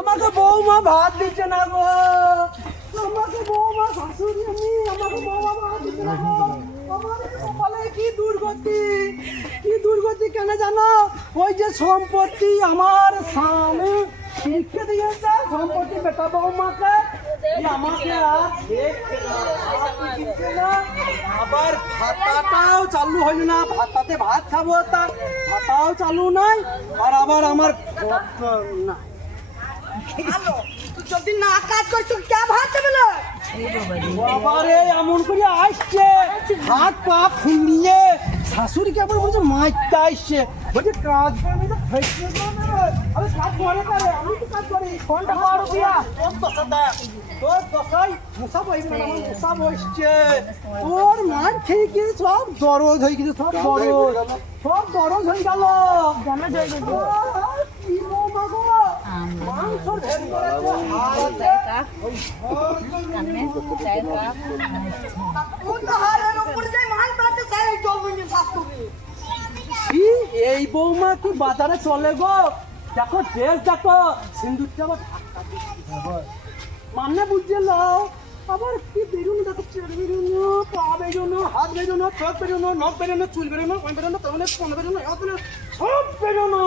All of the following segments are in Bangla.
আমাকে বৌমা ভাত দিচ্ছে না গো। আমাকে বৌমা শাশুড়ি, আমি আমাকে বৌমা ভাত দিচ্ছে না গো। আমার কি দুর্গতি কি দুর্গতি কেন জানো? ওই যে সম্পত্তি আমার স্বামী শিখে দিয়েছে, সম্পত্তি বেটা বৌমাকে। আমাকে আর দেখছে। আবার ভাতাটাও চালু হইল না, ভাতাতে ভাত খাব তা ভাতাও চালু নাই, আর আবার আমার না যদি না কাজ করছ কে ভাত দেবে না। বাবারে এমন করে আসছে। হাত পা ফুলিয়ে শাশুড়ি কেমন বলছে মাইতে আসছে। বলছে কাজ করে আমি তো খাইতে পারব না। আরে কাজ করে করে আমি তো কাজ করি? ফোনটা করো দিয়া। তোর দশা দেখ তোর দশাই মুসা বসবে না আমার মুসা বসছে তোর মার খেয়ে গিয়ে সব দরজ হয়ে গেছে সব দরজ। সব দরজ হয়ে গেল। জানো জয় গুরু আহ, কি বৌমা গো মাংস ঢের করেছে হাড় কানে চায় কাপ তুই তো হারের উপরে যাই মান পাতে সেই চলবে না শাশুড়ি কি এই বৌমা কি বাজারে চলে গো? দেখো ড্রেস দেখো। সিন্দুরটা আবার ধাক্কা দিচ্ছে। মানে বুঝছে নাও আবার কি বেরোনো? দেখো চেয়ার বেরোনো, পা বেরোনো, হাত বেরোনো চোখ বেরোনো, নখ বেরোনো, চুল বেরোনো ওই বেরোনো, কোন বেরোনো, এ বেরোনো, সব বেরোনো।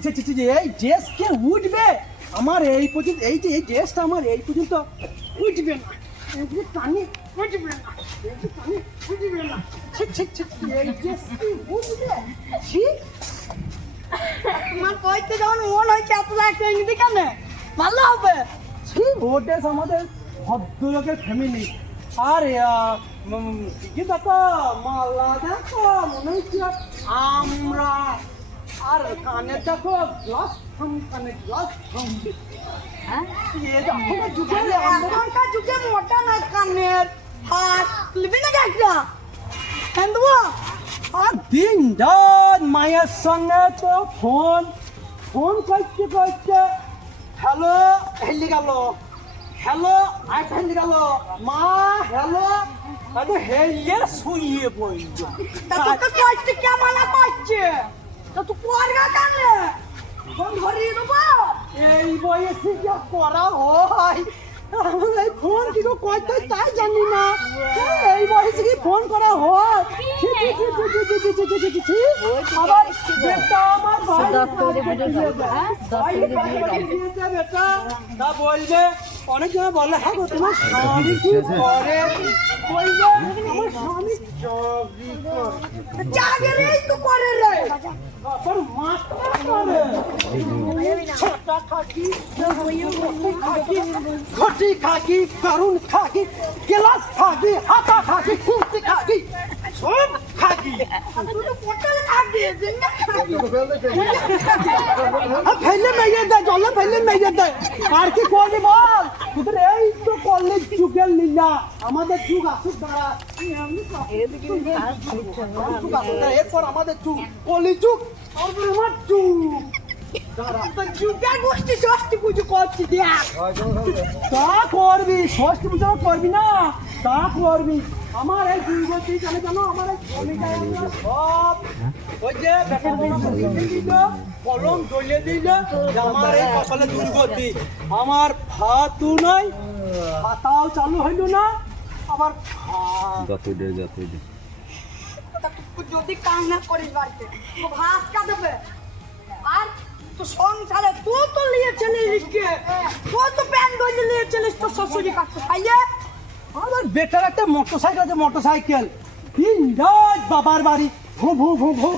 এই ড্রেস কে উঠবে? আমার এই পর্যন্ত এই যে এই ড্রেসটা আমার এই পর্যন্ত উঠবে না। টানি উঠবে না। টানি উঠবে না। ছি, ছি, ছি, ছি, এই ড্রেস কি উঠবে? ছি। তোমার কইতে যখন মন হয়েছে এত লাগছে এমনি কেন ভালো হবে। ছি ও ড্রেস আমাদের ভদ্রলোকের ফ্যামিলি আর কি দেখো মালা দেখো মনে হচ্ছে আমরা আর কানে দেখো গ্লাস থাম কানে গ্লাস থাম। হ্যাঁ? এ যুগে এখনকার যুগে মোটা না কানের হাত। লিবি না একটা কেন আর দিন রাত মায়ের সঙ্গে তো ফোন। ফোন করতে করতে হ্যালো হেলি গেল। হ্যালো আই হেলি গেল। মা হ্যালো আরে হেলিয়ে শুয়ে পড়ল। তা তোকে কইতে কে করছে? তা তুই করবে কেন ফোন ধরিয়ে দেবো? এই বয়সে যা করা হয়? এই ফোন কি করতে তাই জানি না। এই বয়সে কি ফোন করা হয়? আবার বেটা আমার ভাই দত্তরে বুঝে যাবে দত্তরে বেটা। তা বলবে অনেক জন বললে হ্যাঁ গো তোমার স্বামী কি করে বলবে আমার স্বামী চাকরি করে জাগেরেই তো করে রে। আবার মাস্টার করে। ছোটা খাকি খাকি ঘটি খাকি কারুন খাকি ক্লাস খাকি হাতা খাকি কুর্তি খাকি সব খাকি। তুই তো পটল খাবি জিঙ্গা খাবি আর ফেলে মেয়ে দেয় জলে ফেলে মেয়ে দেয় আর কি করবি বল? তোদের এই তো কলেজ যুগের লীলা। আমাদের যুগ আসুক দ্বারা এরপর আমাদের যুগ কলি যুগ আমার যুগ। তো যুগের গোষ্ঠী ষষ্ঠী পুজো করছি তা করবি ষষ্ঠী পুজো করবি না তা করবি। আমার এই দুর্গতি কেন জানো আমার এই জমিটায় আমরা সব ওই যে বেটার দিল কলম জ্বলিয়ে দিল আমার এই কপালে দুর্গতি। আমার ভাতও নাই খাতাও চালু হইল না আবার খা- যতই দে যতই দে। তুই যদি করিস বাড়িতে ভাত কা দেবে? আর তো সংসারে কত নিয়েছিলিস কত প্যান নিয়ে চলিস তোর শ্বশুরি কাছে খাইয়ে আমার বেটার একটা মোটর সাইকেল আছে মোটর সাইকেল বিন্দাস বাবার বাড়ি। ভু ভু ভু ভু।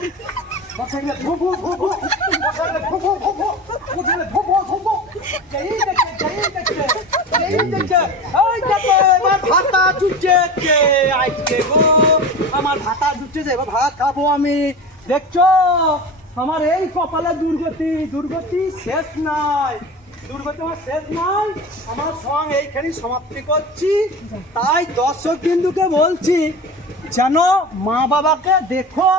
আমার ভাতা জুটছে যে ভাত খাব আমি। দেখছ? আমার এই কপালে দুর্গতি দুর্গতি শেষ নাই। দুর্গতি আমার শেষ নাই। আমার সং এইখানেই সমাপ্তি করছি। তাই দর্শক বিন্দুকে বলছি, যেন মা বাবাকে দেখো,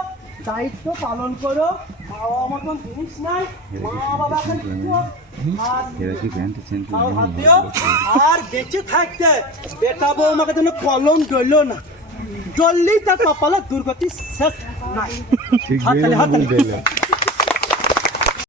দায়িত্ব পালন করো। খাওয়া মতন জিনিস নাই। মা বাবা খালি কিছু আর বেঁচে থাকতে। বেটা আমাকে যেন কলম জ্বললো না। জ্বললেই তার কপালে দুর্গতি শেষ নাই হাত হাততালি।